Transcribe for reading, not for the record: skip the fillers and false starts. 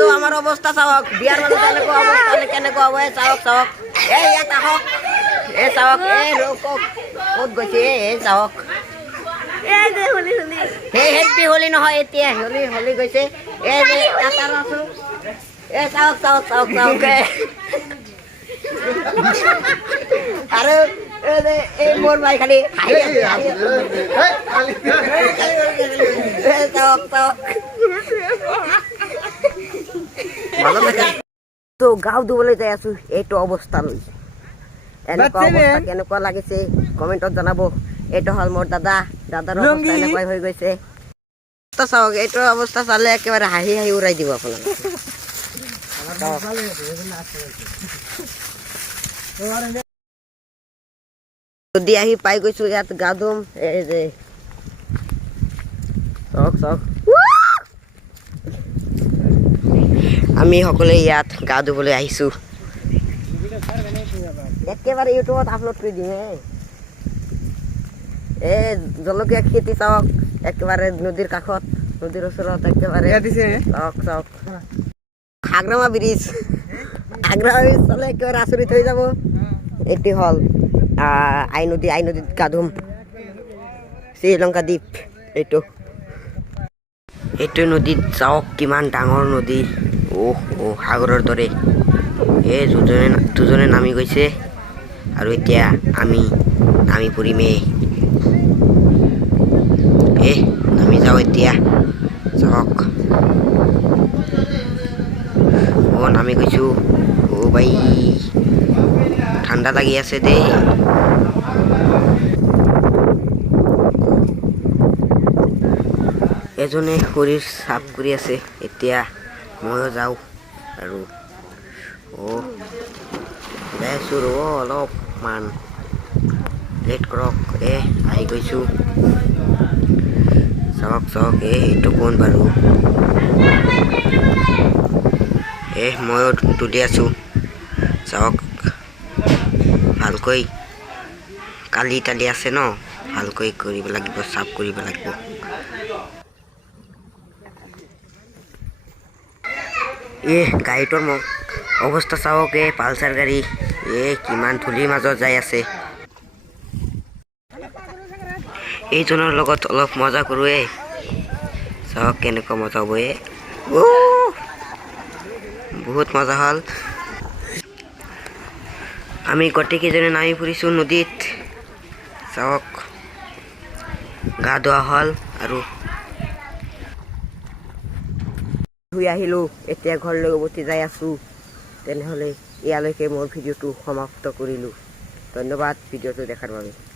তো আমাৰ অবস্থা চাওক বিয়াৰ মানুষ এনেকুৱা অৱস্থা কেনেকুৱা হ'ব চাওক এই ইয়াত আহক চাওক ক'ত গৈছে চাওক সেই হেপী হোলী নহয় এতিয়া হোলী গৈছে আছো চাওক আৰু এই মোৰ ভাই খালি তো গাঁও ধুবলৈ যাই আছো এইটো অৱস্থা লৈ এনেকুৱা অৱস্থা কেনেকুৱা লাগিছে কমেণ্টত জনাব এইটো হ'ল মোৰ দাদাৰ অৱস্থা এনেকুৱাই হৈ গৈছে চাওক এইটো অৱস্থা চালে একেবাৰে হাঁহি উৰাই দিব আপোনালোকে নদী আহি পাই গৈছো ইয়াত গা ধুম এই যে চাওক আমি সকলোৱে ইয়াত গা ধুবলৈ আহিছো একেবাৰে ইউটিউবত আপলোড কৰি দিম এই জলকীয়া খেতি চাওক একেবাৰে নদীৰ কাষত নদীৰ ওচৰত একেবাৰে চাওক আগ্ৰামা ব্ৰিজ চালে একেবাৰে আচৰিত হৈ যাব এটি হ'ল আই নদীত গা ধুম শ্ৰীলংকা দ্বীপ এইটো নদীত চাওক কিমান ডাঙৰ নদী সাগৰৰ দৰে এই দুজনে নামি গৈছে আৰু এতিয়া আমি নামি পৰিমেই নামি যাওঁ এতিয়া চাওক নামি গৈছো ভাই ঠাণ্ডা লাগি আছে দেই এজনে শৰীৰ চাফ কৰি আছে এতিয়া ময়ো যাওঁ আৰু যাই আছো অলপমান লেট কৰক আহি গৈছোঁ চাওক এইটো কোন বাৰু ময়ো তুলি আছোঁ চাওক ভালকৈ কালি তালি আছে ন ভালকৈ কৰিব লাগিব চাফ কৰিব লাগিব গাড়ীটোৰ অৱস্থা চাওক পালচাৰ গাড়ী কিমান ধূলিৰ মাজত যাই আছে এইজনৰ লগত অলপ মজা কৰোঁ চাওক কেনেকুৱা মজা হ'ব বহুত মজা হ'ল আমি গোটেইকেইজনে নামি ফুৰিছোঁ নদীত চাওক গা ধোৱা হ'ল আৰু ধুই আহিলোঁ এতিয়া ঘৰলৈ উভতি যাই আছোঁ তেনেহ'লে ইয়ালৈকে মোৰ ভিডিঅ'টো সমাপ্ত কৰিলোঁ ধন্যবাদ ভিডিঅ'টো দেখাৰ বাবে